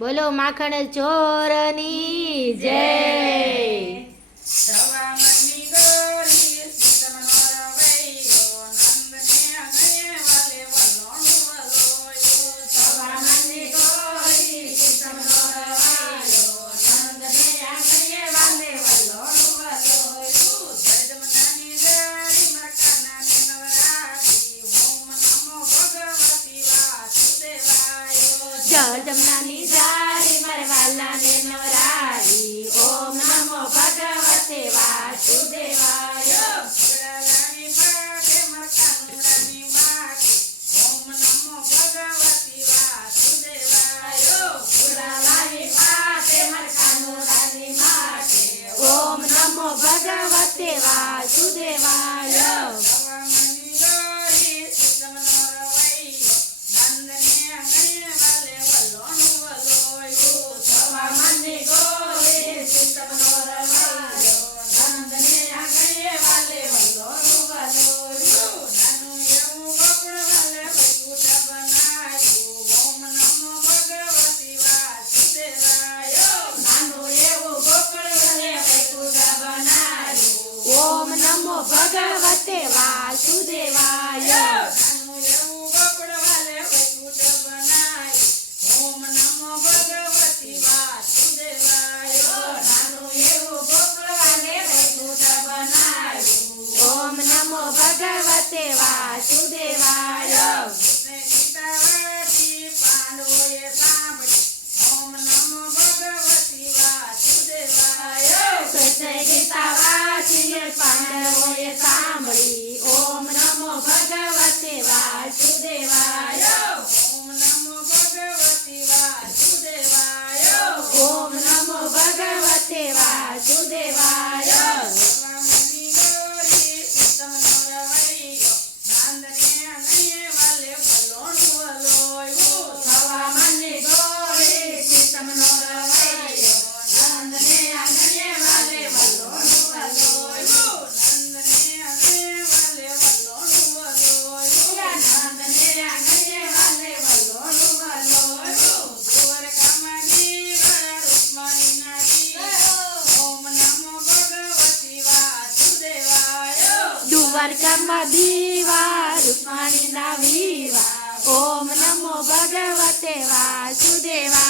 બોલો માખણ ચોરની જય। જમનાની જારી મારે વાલાને નવરારી ઓમ નમો ભગવતે વાસુદેવાય। ઓમ નમો ભગવતે વાસુદેવાય। ઓમ નમો ભગવતે વાસુદેવાય। ઓમ નમો ભગવતે વાસુદેવાય। ગીતા વાંચીને પાંડવોએ સાંભળી ઓમ નમો ભગવતે વાસુદેવાય। ઓમ નમો ભગવતે વાસુદેવાય। દ્વારકામાં દીવા રૂકમણીના વિવા ઓમ નમો ભગવતે વાસુદેવાય।